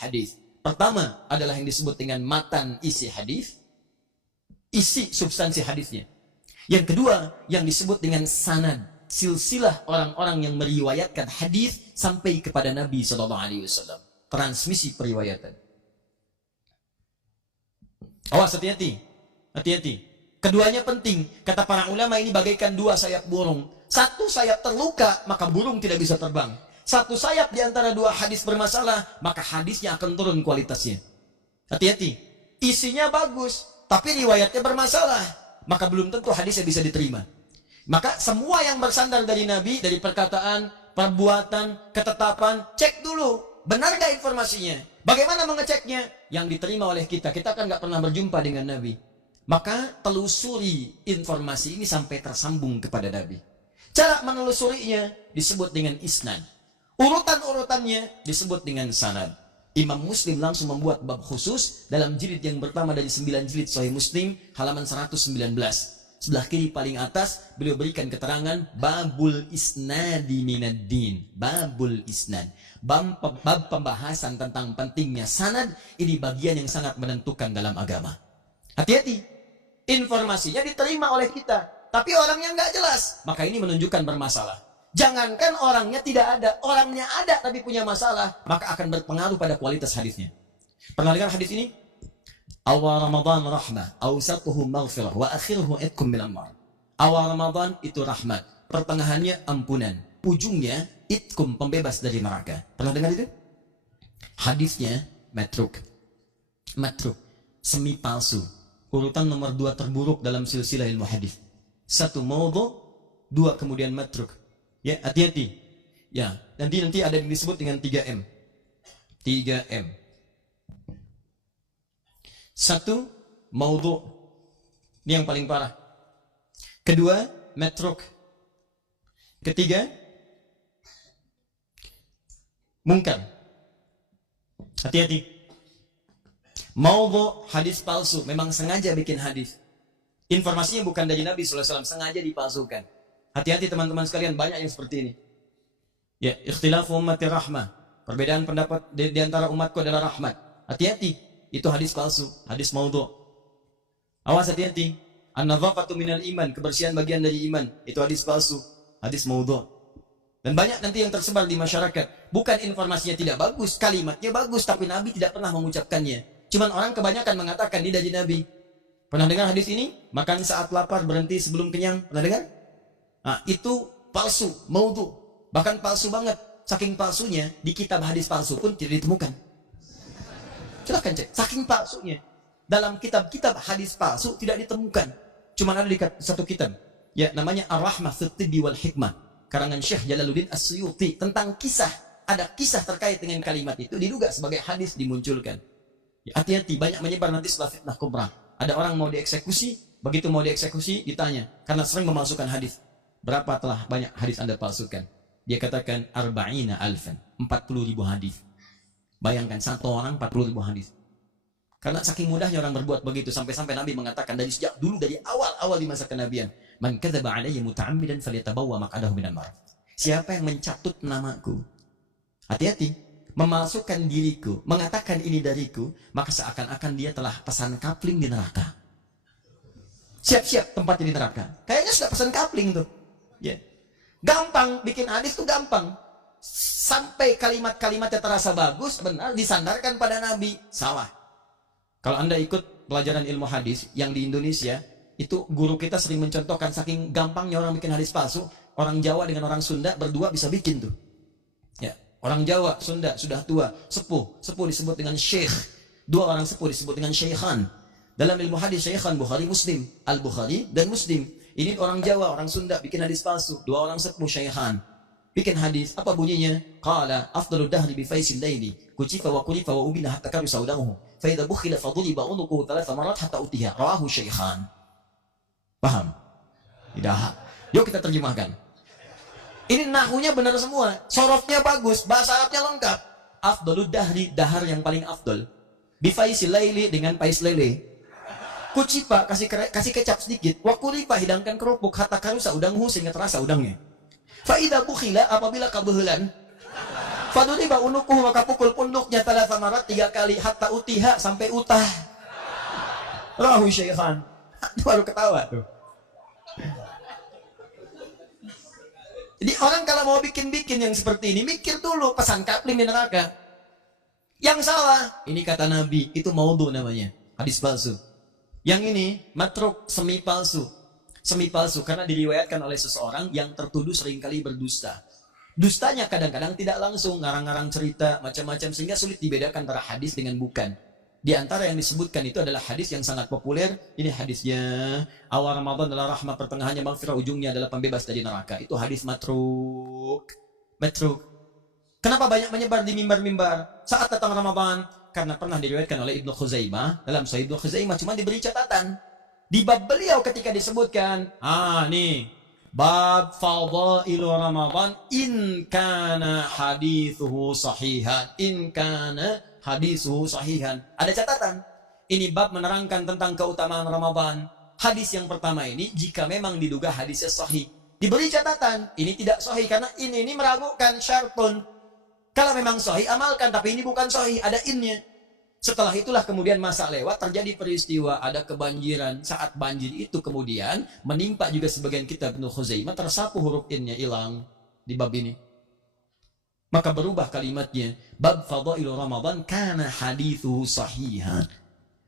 hadis. Pertama adalah yang disebut dengan matan isi hadis, isi substansi hadisnya. Yang kedua yang disebut dengan sanad, silsilah orang-orang yang meriwayatkan hadis sampai kepada Nabi SAW. Transmisi periwayatan. Awas, hati-hati, hati-hati. Keduanya penting. Kata para ulama, ini bagaikan dua sayap burung. Satu sayap terluka, maka burung tidak bisa terbang. Satu sayap di antara dua hadis bermasalah, maka hadisnya akan turun kualitasnya. Hati-hati. Isinya bagus, tapi riwayatnya bermasalah, maka belum tentu hadisnya bisa diterima. Maka semua yang bersandar dari Nabi, dari perkataan, perbuatan, ketetapan, cek dulu. Benar gak informasinya? Bagaimana mengeceknya? Yang diterima oleh kita. Kita kan gak pernah berjumpa dengan Nabi. Maka telusuri informasi ini sampai tersambung kepada Nabi. Cara menelusurinya disebut dengan isnad. Urutan-urutannya disebut dengan sanad. Imam Muslim langsung membuat bab khusus dalam jilid yang pertama dari 9 jilid Sahih Muslim, halaman 119. Sebelah kiri paling atas, beliau berikan keterangan babul isnadi minaddin. Babul isnad. Bab pembahasan tentang pentingnya sanad. Ini bagian yang sangat menentukan dalam agama. Hati-hati. Informasinya diterima oleh kita, tapi orangnya nggak jelas. Maka ini menunjukkan bermasalah. Jangankan orangnya tidak ada, orangnya ada tapi punya masalah, maka akan berpengaruh pada kualitas hadisnya. Pernah dengar hadis ini? Awal Ramadan rahmah, awsatuhu maghfirah, wa akhiruhu itkum minan nar. Awal Ramadan itu rahmat, pertengahannya ampunan, ujungnya itkum, pembebas dari neraka. Pernah dengar itu? Hadisnya matruk. Matruk, semi palsu. Urutan nomor 2 terburuk dalam silsilah ilmu hadis. 1 maudhu, 2 kemudian matruk. Ya, hati-hati. Ya, nanti ada yang disebut dengan 3M. 3M. 1 maudhu. Ini yang paling parah. Kedua, matruk. Ketiga, mungkar. Hati-hati. Maudhu, hadis palsu, memang sengaja bikin hadis. Informasinya bukan dari Nabi SAW, sengaja dipalsukan. Hati-hati teman-teman sekalian, banyak yang seperti ini. Ya, ikhtilafu ummati rahmah. Perbedaan pendapat di antara umatku adalah rahmat. Hati-hati, itu hadis palsu, hadis maudhu. Awas, hati-hati. An-nadhafatu minal iman, kebersihan bagian dari iman, itu hadis palsu, hadis maudhu. Dan banyak nanti yang tersebar di masyarakat. Bukan informasinya tidak bagus, kalimatnya bagus, tapi Nabi tidak pernah mengucapkannya. Cuman orang kebanyakan mengatakan ini dari Nabi. Pernah dengar hadis ini? Makan saat lapar, berhenti sebelum kenyang. Pernah dengar? Nah, itu palsu, maudhu. Bahkan palsu banget. Saking palsunya, di kitab hadis palsu pun tidak ditemukan. Silahkan cek, saking palsunya. Dalam kitab-kitab hadis palsu tidak ditemukan. Cuma ada di satu kitab. Ya, namanya Ar-Rahmah Fit Tibbi wal Hikmah. Karangan Syekh Jalaluddin As-Suyuti. Tentang kisah. Ada kisah terkait dengan kalimat itu. Diduga sebagai hadis dimunculkan. Ya, hati-hati, banyak menyebar nanti setelah fitnah kubra. Ada orang mau dieksekusi. Begitu mau dieksekusi, ditanya. Karena sering memalsukan hadis. Berapa telah banyak hadis Anda palsukan? Dia katakan arba'ina alfan, 40.000 hadis. Bayangkan satu orang 40.000 hadis. Karena saking mudahnya orang berbuat begitu, sampai-sampai Nabi mengatakan dari sejak dulu, dari awal-awal di masa kenabian, man kadzaba alayya muta'ammidan falyatabawwa maq'adahu minan nar. Siapa yang mencatut namaku, hati-hati, memalsukan diriku, mengatakan ini dariku, maka seakan-akan dia telah pesan kapling di neraka. Siap-siap tempatnya di neraka. Kayaknya sudah pesan kapling tuh. Ya. Gampang bikin hadis tuh gampang. Sampai kalimat-kalimatnya terasa bagus, benar, disandarkan pada Nabi. Salah. Kalau Anda ikut pelajaran ilmu hadis yang di Indonesia, itu guru kita sering mencontohkan saking gampangnya orang bikin hadis palsu. Orang Jawa dengan orang Sunda berdua bisa bikin tuh. Ya, orang Jawa, Sunda sudah tua, sepuh disebut dengan syekh. Dua orang sepuh disebut dengan syekhan. Dalam ilmu hadis syekhan Bukhari Muslim, Al-Bukhari dan Muslim. Ini orang Jawa, orang Sunda bikin hadis palsu. Dua orang sepuh syekhan bikin hadis, apa bunyinya? Qala afdalu dahri bi faisil laili kucifa wa kulifa wa ubina hatta karu saudahu fa idza bukhila fadhuliba unuquhu thalatha marat hatta utiha rawahu syekhan. Paham? Tidak. Yuk kita terjemahkan. Ini nahunya benar semua, sorofnya bagus, bahasa Arabnya lengkap. Afdalu dahri, dahar yang paling afdal. Bi faisil laili, dengan pais lele. Kucipa, kasih kecap sedikit. Wakulipa, hidangkan kerupuk. Hatta karusa udanghu, sehingga terasa udangnya. Fa'idha bukhila, apabila kebehelan. Faduriba unukuhu, maka pukul punduknya talata marat 3 kali, hatta utiha, sampai utah. Rahu Syekhan. Baru ketawa tuh. Jadi orang kalau mau bikin-bikin yang seperti ini, mikir dulu, pesan kapling di neraka. Yang salah, ini kata Nabi, itu maudhu namanya, hadis palsu. Yang ini matruk, semi palsu. Semi palsu karena diriwayatkan oleh seseorang yang tertuduh seringkali berdusta. Dustanya kadang-kadang tidak langsung, ngarang-ngarang cerita macam-macam, sehingga sulit dibedakan antara hadis dengan bukan. Di antara yang disebutkan itu adalah hadis yang sangat populer. Ini hadisnya, awal Ramadan adalah rahmat, pertengahannya maghfirah, ujungnya adalah pembebas dari neraka. Itu hadis matruk. Matruk. Kenapa banyak menyebar di mimbar-mimbar saat datang Ramadan? Karena pernah diriwayatkan oleh Ibnu Khuzaimah, dalam Sahih Ibnu Khuzaimah cuma diberi catatan. Di bab beliau ketika disebutkan, nih, bab fadailu Ramadan in kana hadithuhu sahihan, in kana hadithuhu sahihan. Ada catatan. Ini bab menerangkan tentang keutamaan Ramadan. Hadis yang pertama ini jika memang diduga hadisnya sahih. Diberi catatan, ini tidak sahih karena ini meragukan syartun. Kalau memang sahih amalkan, tapi ini bukan sahih, ada innya. Setelah itulah kemudian masa lewat, terjadi peristiwa, ada kebanjiran. Saat banjir itu kemudian menimpa juga sebagian kitab Ibnu Khuzaimah, tersapu huruf innya, hilang di bab ini. Maka berubah kalimatnya, bab fadailu Ramadan kana hadithuhu sahihan.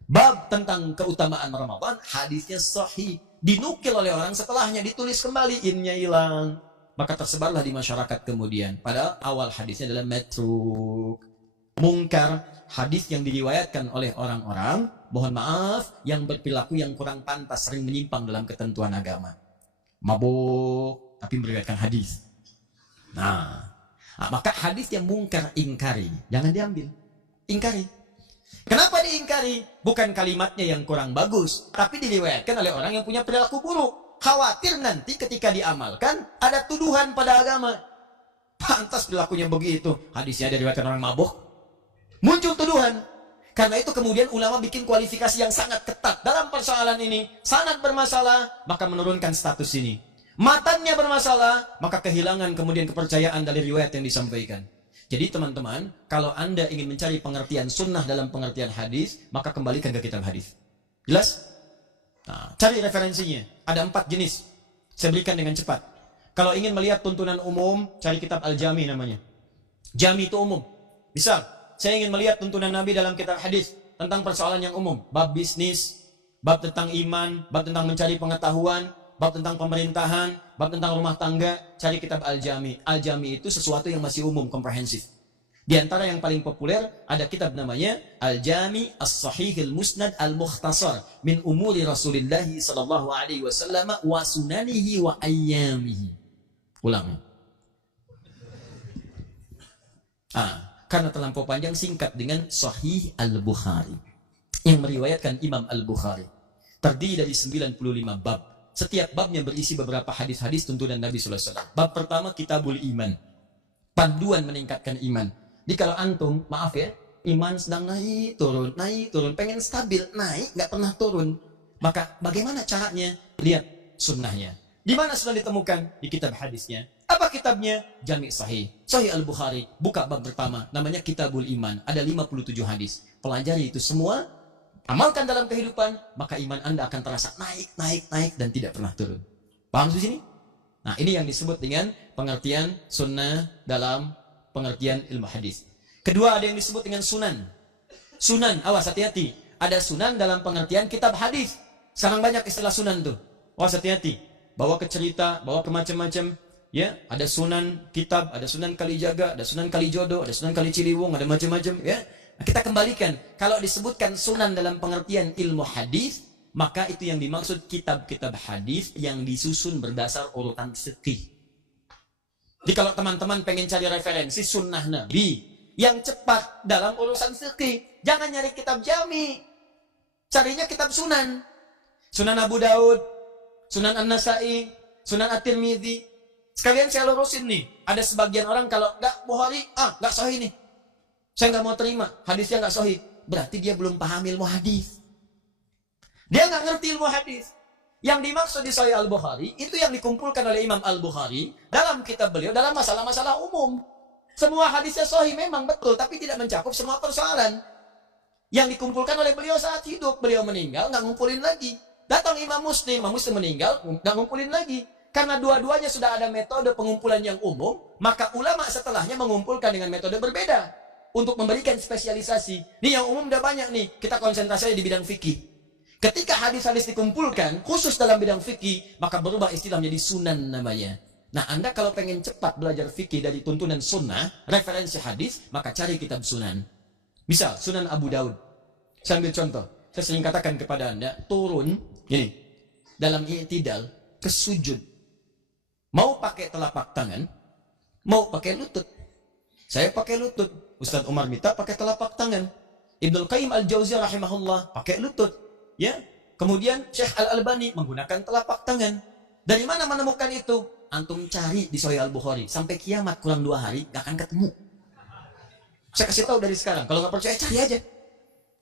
Bab tentang keutamaan Ramadan, hadisnya sahih. Dinukil oleh orang setelahnya, ditulis kembali, innya hilang. Maka tersebarlah di masyarakat kemudian. Padahal awal hadisnya adalah matruk, mungkar, hadis yang diriwayatkan oleh orang-orang, mohon maaf, yang berperilaku yang kurang pantas, sering menyimpang dalam ketentuan agama. Mabuk, tapi meriwayatkan hadis. Maka hadis yang mungkar, ingkari, jangan diambil, ingkari. Kenapa diingkari? Bukan kalimatnya yang kurang bagus, tapi diriwayatkan oleh orang yang punya perilaku buruk. Khawatir nanti ketika diamalkan ada tuduhan pada agama. Pantas perilakunya begitu, hadisnya diriwayatkan orang mabuk. Muncul tuduhan. Karena itu kemudian ulama bikin kualifikasi yang sangat ketat dalam persoalan ini. Sanad bermasalah, maka menurunkan status ini. Matannya bermasalah, maka kehilangan kemudian kepercayaan dari riwayat yang disampaikan. Jadi teman-teman, kalau Anda ingin mencari pengertian sunnah dalam pengertian hadis, maka kembalikan ke kitab hadis. Jelas? Cari referensinya. Ada 4 jenis. Saya berikan dengan cepat. Kalau ingin melihat tuntunan umum, cari kitab Al-Jami namanya. Jami itu umum. Misal, saya ingin melihat tuntunan Nabi dalam kitab hadis tentang persoalan yang umum. Bab bisnis, bab tentang iman, bab tentang mencari pengetahuan, bab tentang pemerintahan, bab tentang rumah tangga, cari kitab Al-Jami. Al-Jami itu sesuatu yang masih umum, komprehensif. Di antara yang paling populer ada kitab namanya Al-Jami As-Sahihil Musnad Al-Mukhtasar min umuri Rasulillah sallallahu alaihi wasallam wa sunanihi wa ayyamihi. Ulang. Karena terlampau panjang, singkat dengan Sahih Al-Bukhari yang meriwayatkan Imam Al-Bukhari. Terdiri dari 95 bab. Setiap babnya berisi beberapa hadis-hadis tuntunan Nabi sallallahu alaihi wasallam. Bab pertama Kitabul Iman. Panduan meningkatkan iman. Jadi kalau antum, maaf ya, iman sedang naik turun, pengen stabil, naik, nggak pernah turun. Maka bagaimana caranya? Lihat sunnahnya. Di mana sudah ditemukan? Di kitab hadisnya. Apa kitabnya? Jami' Sahih. Sahih Al-Bukhari. Buka bab pertama, namanya Kitabul Iman. Ada 57 hadis. Pelajari itu semua, amalkan dalam kehidupan, maka iman Anda akan terasa naik, dan tidak pernah turun. Paham di sini? Nah, ini yang disebut dengan pengertian sunnah dalam pengertian ilmu hadis. Kedua, ada yang disebut dengan sunan. Sunan, awas hati-hati. Ada sunan dalam pengertian kitab hadis. Sekarang banyak istilah sunan tuh. Awas hati-hati. Bawa ke cerita, bawa ke macam-macam. Ya, ada sunan kitab, ada sunan Kalijaga, ada sunan Kalijodo, ada sunan Kaliciliwung, ada macam-macam. Ya, kita kembalikan. Kalau disebutkan sunan dalam pengertian ilmu hadis, maka itu yang dimaksud kitab-kitab hadis yang disusun berdasar urutan fikih. Jadi kalau teman-teman pengen cari referensi sunnah Nabi yang cepat dalam urusan fikih, jangan nyari kitab Jami. Carinya kitab sunan. Sunan Abu Daud, Sunan An-Nasai, Sunan At-Tirmidzi. Sekalian saya lurusin nih. Ada sebagian orang kalau nggak Bukhari, nggak sahih nih. Saya nggak mau terima, hadisnya nggak sahih. Berarti dia belum paham ilmu hadis. Dia nggak ngerti ilmu hadis. Yang dimaksud di Sahih Al-Bukhari, itu yang dikumpulkan oleh Imam Al-Bukhari dalam kitab beliau, dalam masalah-masalah umum. Semua hadisnya sahih memang betul, tapi tidak mencakup semua persoalan. Yang dikumpulkan oleh beliau saat hidup, beliau meninggal, nggak ngumpulin lagi. Datang Imam Muslim meninggal, nggak ngumpulin lagi. Karena dua-duanya sudah ada metode pengumpulan yang umum, maka ulama setelahnya mengumpulkan dengan metode berbeda untuk memberikan spesialisasi. Nih yang umum udah banyak nih, kita konsentrasi di bidang fikih. Ketika hadis-hadis dikumpulkan khusus dalam bidang fikih, maka berubah istilah menjadi sunan namanya. Nah, Anda kalau pengen cepat belajar fikih dari tuntunan sunnah, referensi hadis, maka cari kitab sunan. Misal, Sunan Abu Daud. Saya ambil contoh. Saya sering katakan kepada Anda, turun, gini, dalam i'tidal, ke sujud. Mau pakai telapak tangan, mau pakai lutut. Saya pakai lutut. Ustaz Umar minta pakai telapak tangan. Ibnul Qayyim Al-Jauziyah rahimahullah pakai lutut. Ya. Kemudian Syekh Al-Albani menggunakan telapak tangan. Dari mana menemukan itu? Antum cari di Sahih Al-Bukhari. Sampai kiamat kurang 2 hari, gak akan ketemu. Saya kasih tahu dari sekarang. Kalau nggak percaya, cari aja.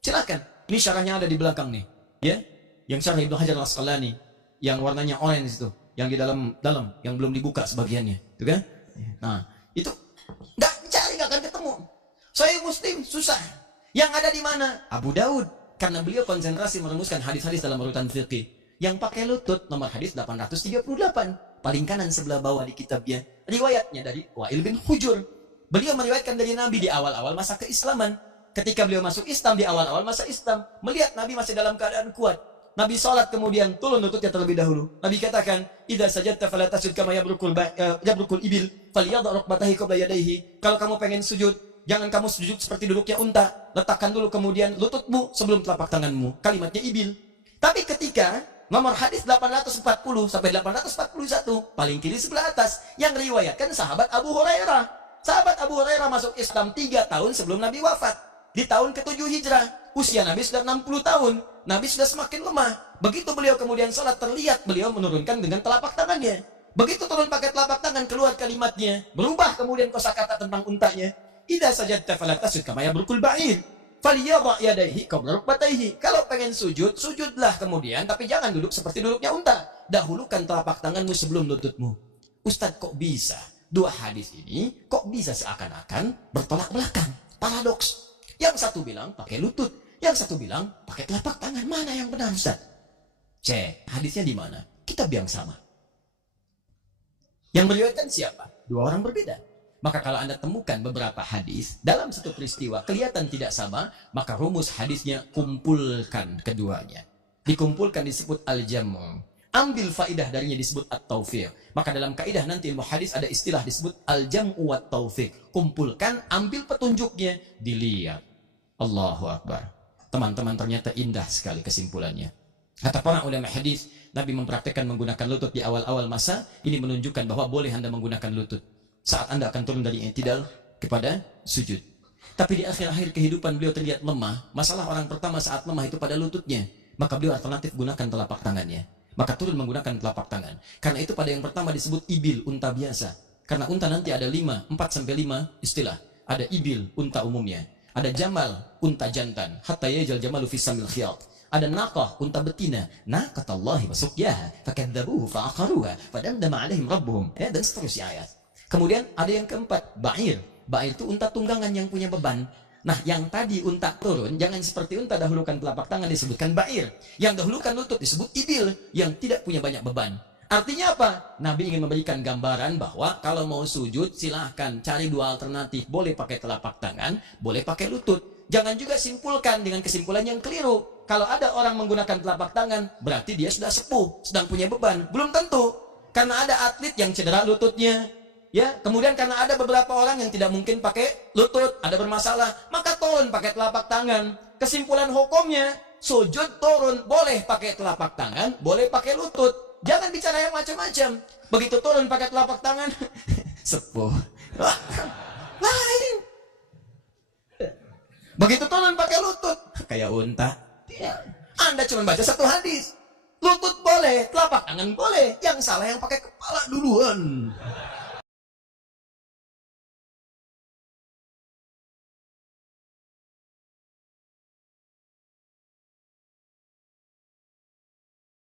Silakan. Ini syarahnya ada di belakang nih. Ya, yang syarah Ibnu Hajar Al-Asqalani. Yang warnanya orange itu. Yang di dalam. Yang belum dibuka sebagiannya. Itu kan? Nah, itu nggak cari, nggak akan ketemu. Sahih Muslim, susah. Yang ada di mana? Abu Daud. Karena beliau konsentrasi merumuskan hadis-hadis dalam urutan fikih. Yang pakai lutut, nomor hadis 838. Paling kanan sebelah bawah di kitabnya. Riwayatnya dari Wa'il bin Hujur. Beliau meriwayatkan dari Nabi di awal-awal masa keislaman. Ketika beliau masuk Islam di awal-awal masa Islam, melihat Nabi masih dalam keadaan kuat. Nabi sholat kemudian turun lututnya terlebih dahulu. Nabi katakan, "Idza sajadta fala tasjud kama yabrukul ibil, falyadha rukbatahi qabla yadayhi." Kalau kamu pengen sujud, jangan kamu sujud seperti duduknya unta. Letakkan dulu kemudian lututmu sebelum telapak tanganmu. Kalimatnya ibil. Tapi ketika nomor hadis 840 sampai 841, paling kiri sebelah atas, yang riwayatkan sahabat Abu Hurairah. Sahabat Abu Hurairah masuk Islam 3 tahun sebelum Nabi wafat. Di tahun ke-7 Hijrah, usia Nabi sudah 60 tahun. Nabi sudah semakin lemah. Begitu beliau kemudian sholat, terlihat beliau menurunkan dengan telapak tangannya. Begitu turun pakai telapak tangan, keluar kalimatnya. Berubah kemudian kosakata tentang untanya. Idza sajadta fala tasjud kama yabrukul ba'ir. Falyadha yadayhi qabla rukbatayhi. Kalau pengen sujud, sujudlah kemudian, tapi jangan duduk seperti duduknya unta. Dahulukan telapak tanganmu sebelum lututmu. Ustadz, kok bisa? 2 hadis ini kok bisa seakan-akan bertolak belakang? Paradoks. Yang satu bilang pakai lutut, yang satu bilang pakai telapak tangan. Mana yang benar, Ustaz? Cek, hadisnya di mana? Kitab yang sama. Yang meriwayatkan siapa? 2 orang berbeda. Maka kalau Anda temukan beberapa hadis dalam satu peristiwa kelihatan tidak sama, maka rumus hadisnya kumpulkan keduanya. Dikumpulkan disebut al-jamu'. Ambil faidah darinya disebut at-taufiq. Maka dalam kaidah nanti ilmu hadis ada istilah disebut al-jam'u wat-taufiq. Kumpulkan, ambil petunjuknya, dilihat. Allahu Akbar. Teman-teman, ternyata indah sekali kesimpulannya. Kata para ulama hadis, Nabi mempraktekkan menggunakan lutut di awal-awal masa. Ini menunjukkan bahwa boleh Anda menggunakan lutut saat Anda akan turun dari i'tidal kepada sujud. Tapi di akhir-akhir kehidupan beliau terlihat lemah. Masalah orang pertama saat lemah itu pada lututnya. Maka beliau alternatif gunakan telapak tangannya. Maka turun menggunakan telapak tangan. Karena itu pada yang pertama disebut ibil, unta biasa. Karena unta nanti ada 4 sampai 5 istilah. Ada ibil, unta umumnya. Ada jamal, unta jantan. Hatta yajal jamalu fi samil khiyat. Ada naqah, unta betina. Naqatallahi wa suqyaha fakadzabuhu fa'aqaruha fadamdama alaihim rabbuhum. Ya, dan seterusnya ayat. Kemudian ada yang keempat, ba'ir. Ba'ir itu unta tunggangan yang punya beban. Nah, yang tadi unta turun, jangan seperti unta dahulukan telapak tangan disebutkan ba'ir. Yang dahulukan lutut disebut ibil, yang tidak punya banyak beban. Artinya apa? Nabi ingin memberikan gambaran bahwa kalau mau sujud, silahkan cari 2 alternatif. Boleh pakai telapak tangan, boleh pakai lutut. Jangan juga simpulkan dengan kesimpulan yang keliru. Kalau ada orang menggunakan telapak tangan, berarti dia sudah sepuh, sedang punya beban. Belum tentu. Karena ada atlet yang cedera lututnya. Ya, kemudian karena ada beberapa orang yang tidak mungkin pakai lutut, ada bermasalah, maka turun pakai telapak tangan. Kesimpulan hukumnya, sujud turun, boleh pakai telapak tangan, boleh pakai lutut. Jangan bicara yang macam-macam. Begitu turun pakai telapak tangan, sepuh. Lain. Begitu turun pakai lutut, kayak unta. Anda cuma baca 1 hadis. Lutut boleh, telapak tangan boleh. Yang salah yang pakai kepala duluan.